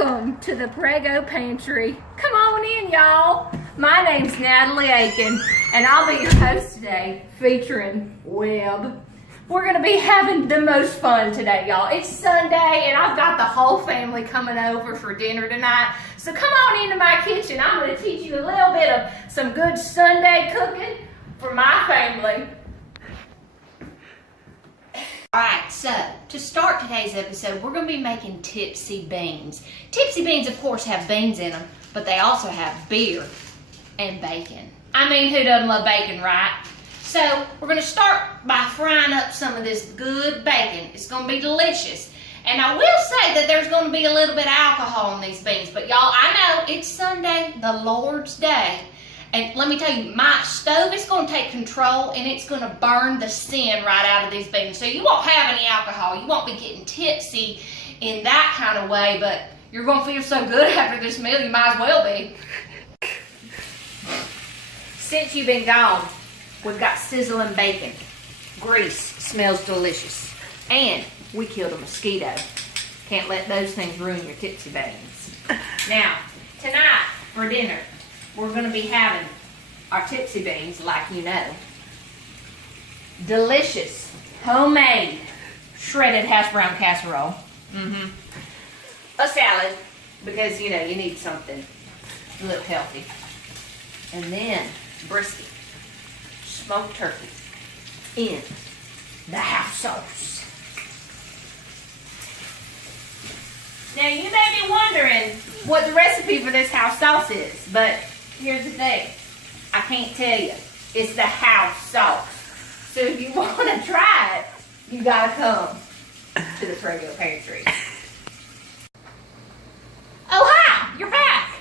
Welcome to the Preggo pantry. Come on in, y'all. My name's Natalie Aiken, and I'll be your host today, featuring Webb. We're gonna be having the most fun today, y'all. It's Sunday, and I've got the whole family coming over for dinner tonight. So come on into my kitchen. I'm gonna teach you a little bit of some good Sunday cooking for my family. Alright, so to start today's episode, we're going to be making tipsy beans. Tipsy beans, of course, have beans in them, but they also have beer and bacon. I mean, who doesn't love bacon, right? So we're going to start by frying up some of this good bacon. It's going to be delicious. And I will say that there's going to be a little bit of alcohol in these beans, but y'all, I know it's Sunday, the Lord's Day. And let me tell you, my stove is going to take control and it's going to burn the sin right out of these beans. So you won't have any alcohol. You won't be getting tipsy in that kind of way, but you're going to feel so good after this meal, you might as well be. Since you've been gone, we've got sizzling bacon. Grease smells delicious. And we killed a mosquito. Can't let those things ruin your tipsy beans. Now, tonight for dinner, we're going to be having our tipsy beans, like you know. Delicious, homemade, shredded hash brown casserole. A salad, because, you know, you need something a little healthy. And then brisket, smoked turkey, in the house sauce. Now, you may be wondering what the recipe for this house sauce is, but here's the thing. I can't tell you. It's the house sauce. So if you want to try it, you got to come to the Preggo pantry. Oh, hi! You're back!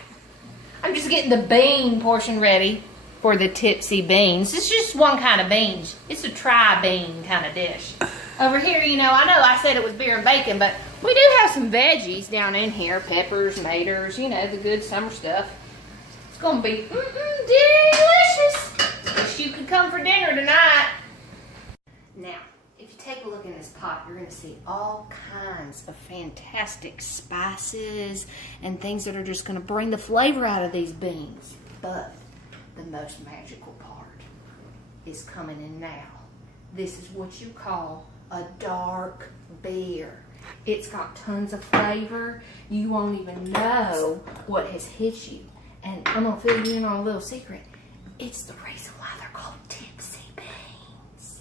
I'm just getting the bean portion ready for the tipsy beans. It's just one kind of beans. It's a tri-bean kind of dish. Over here, you know I said it was beer and bacon, but we do have some veggies down in here. Peppers, maters, you know, the good summer stuff. It's going to be delicious. Wish you could come for dinner tonight. Now, if you take a look in this pot, you're going to see all kinds of fantastic spices and things that are just going to bring the flavor out of these beans. But the most magical part is coming in now. This is what you call a dark beer. It's got tons of flavor. You won't even know what has hit you. And I'm going to fill you in on a little secret. It's the reason why they're called tipsy beans.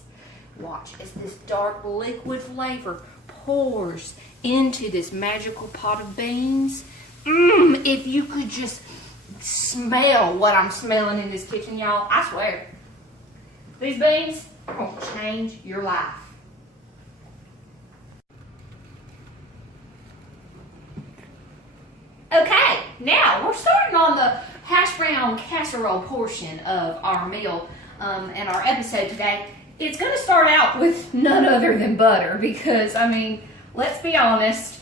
Watch as this dark liquid flavor pours into this magical pot of beans. If you could just smell what I'm smelling in this kitchen, y'all, I swear. These beans are going to change your life. Okay, now we're starting on the hash brown casserole portion of our meal and our episode today. It's going to start out with none other than butter because, I mean, let's be honest,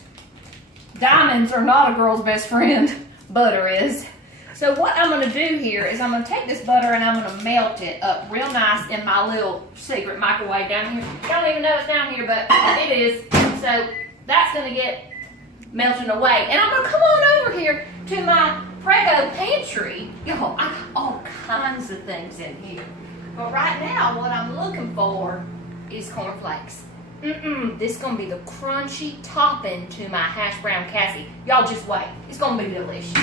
diamonds are not a girl's best friend. Butter is. So what I'm going to do here is I'm going to take this butter and I'm going to melt it up real nice in my little secret microwave down here. You don't even know it's down here, but it is. So that's going to get melting away. And I'm going to come on over here to my Preggo pantry. Y'all, I got all kinds of things in here. But right now, what I'm looking for is cornflakes. This is going to be the crunchy topping to my hash brown cassie. Y'all just wait. It's going to be delicious.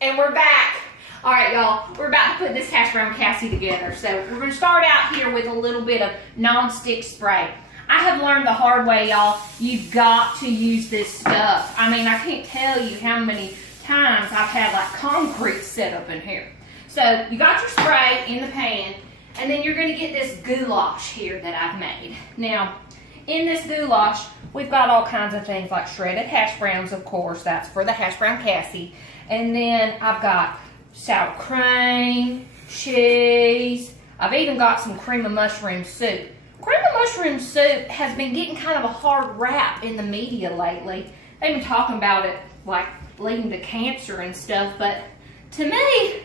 And we're back. All right, y'all. We're about to put this hash brown cassie together. So we're going to start out here with a little bit of non-stick spray. I have learned the hard way, y'all. You've got to use this stuff. I mean, I can't tell you how many times I've had like concrete set up in here. So you got your spray in the pan, and then you're going to get this goulash here that I've made. Now, in this goulash, we've got all kinds of things like shredded hash browns, of course. That's for the hash brown cassie. And then I've got sour cream, cheese. I've even got some cream of mushroom soup. Cream of mushroom soup has been getting kind of a hard rap in the media lately. They've been talking about it like leading to cancer and stuff, but to me,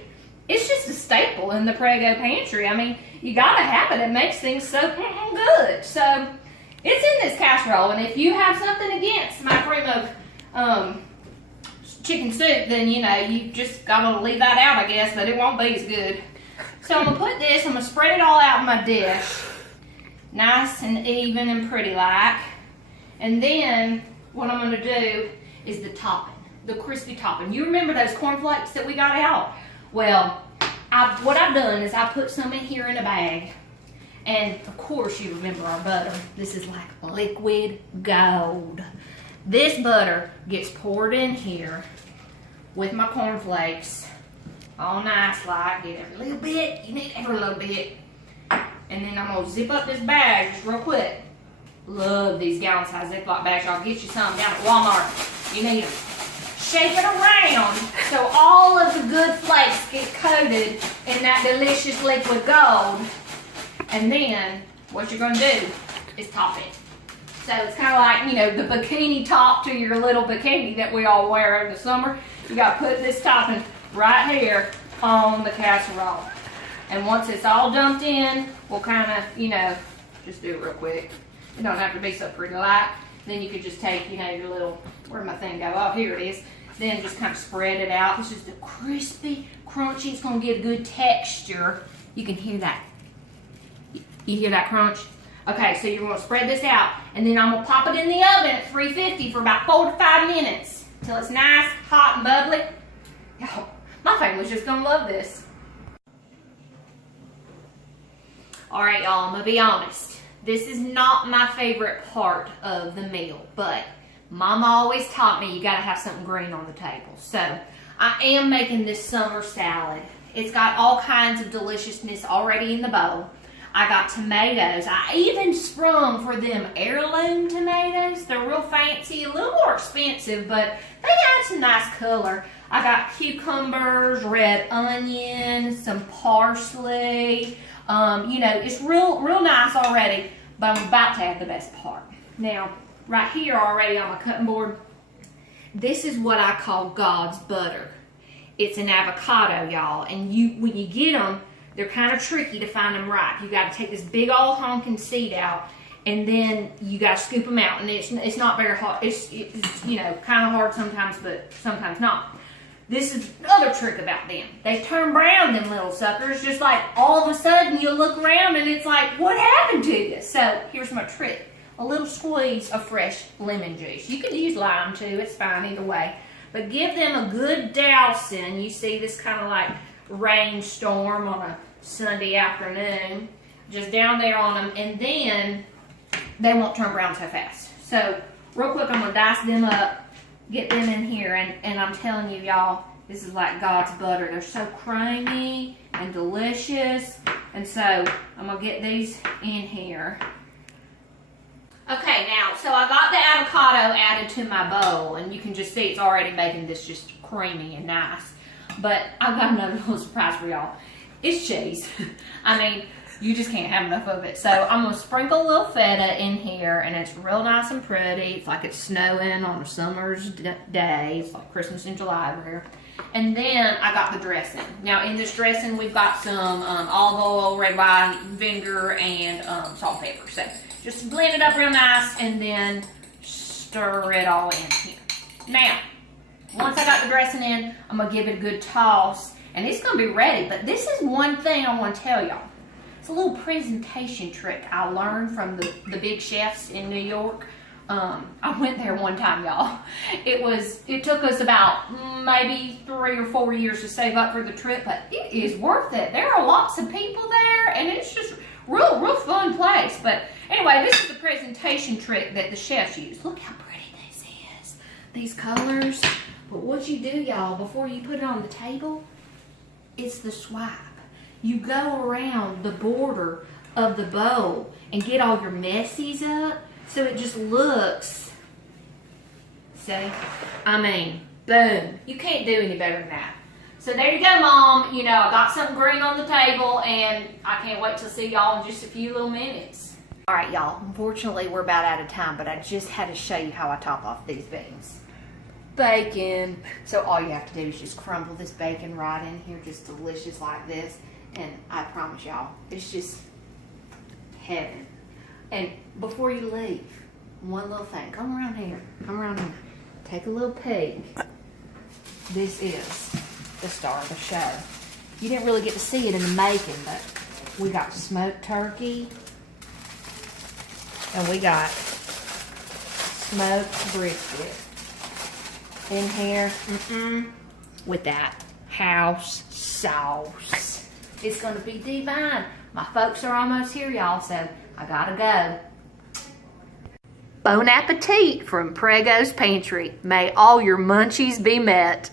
it's just a staple in the Preggo pantry. I mean, you gotta have it. It makes things so good. So it's in this casserole, and if you have something against my cream of chicken soup, then you know, you just gotta leave that out, I guess, but it won't be as good. So I'm gonna put this, I'm gonna spread it all out in my dish. Nice and even and pretty like. And then what I'm gonna do is the topping, the crispy topping. You remember those cornflakes that we got out? Well, what I've done is I put some in here in a bag. And of course you remember our butter. This is like liquid gold. This butter gets poured in here with my cornflakes. All nice like, get every little bit. You need every little bit. And then I'm gonna zip up this bag just real quick. Love these gallon size Ziploc bags. I'll get you some down at Walmart. You need them. Shake it around so all of the good flakes get coated in that delicious liquid gold. And then what you're gonna do is top it. So it's kind of like, you know, the bikini top to your little bikini that we all wear in the summer. You gotta put this topping right here on the casserole. And once it's all dumped in, we'll kind of, you know, just do it real quick. It don't have to be so pretty light. Then you could just take, you know, your little, where'd my thing go? Oh, here it is. Then just kind of spread it out. This is the crispy, crunchy. It's gonna get a good texture. You can hear that. You hear that crunch? Okay, so you're gonna spread this out, and then I'm gonna pop it in the oven at 350 for about 4 to 5 minutes till it's nice, hot, and bubbly. Oh, my family's just gonna love this. All right, y'all, I'm gonna be honest. This is not my favorite part of the meal, but Mama always taught me you gotta have something green on the table. So I am making this summer salad. It's got all kinds of deliciousness already in the bowl. I got tomatoes. I even sprung for them heirloom tomatoes. They're real fancy, a little more expensive, but they got some nice color. I got cucumbers, red onion, some parsley. You know, it's real nice already, but I'm about to add the best part. Now, right here already on my cutting board, this is what I call God's butter. It's an avocado, y'all, and when you get them, they're kind of tricky to find them ripe. You got to take this big old honking seed out, and then you got to scoop them out. And it's not very hard. It's you know, kind of hard sometimes, but sometimes not. This is another trick about them. They turn brown, them little suckers. Just like all of a sudden you look around and it's like, what happened to you? So here's my trick: a little squeeze of fresh lemon juice. You can use lime too. It's fine either way. But give them a good dousing. You see this kind of like rainstorm on a Sunday afternoon, just down there on them, and then they won't turn brown so fast. So real quick, I'm gonna dice them up, get them in here, and I'm telling you, y'all, this is like God's butter. They're so creamy and delicious. And so I'm gonna get these in here. Okay, now, so I got the avocado added to my bowl, and you can just see it's already making this just creamy and nice. But I've got another little surprise for y'all. It's cheese. I mean, you just can't have enough of it. So I'm gonna sprinkle a little feta in here, and it's real nice and pretty. It's like it's snowing on a summer's day. It's like Christmas in July over here. And then I got the dressing. Now in this dressing, we've got some olive oil, red wine, vinegar, and salt, pepper. So just blend it up real nice, and then stir it all in here. Now, once I got the dressing in, I'm gonna give it a good toss, and it's gonna be ready. But this is one thing I want to tell y'all. It's a little presentation trick I learned from the big chefs in New York. I went there one time, y'all. It took us about maybe 3 or 4 years to save up for the trip, but it is worth it. There are lots of people there, and it's just real fun place. But anyway, this is the presentation trick that the chefs use. Look how pretty this is. These colors. But what you do, y'all, before you put it on the table, it's the swipe. You go around the border of the bowl and get all your messies up so it just looks, see? I mean, boom. You can't do any better than that. So there you go, Mom. You know, I got something green on the table, and I can't wait to see y'all in just a few little minutes. All right, y'all. Unfortunately, we're about out of time, but I just had to show you how I top off these beans. Bacon. So all you have to do is just crumble this bacon right in here, just delicious like this. And I promise y'all, it's just heaven. And before you leave, one little thing. Come around here. Come around here. Take a little peek. this is the star of the show. You didn't really get to see it in the making, but we got smoked turkey and we got smoked brisket in here with that house sauce. It's gonna be divine. My folks are almost here, y'all, so I gotta go. Bon appetit from Preggo's Pantry. May all your munchies be met.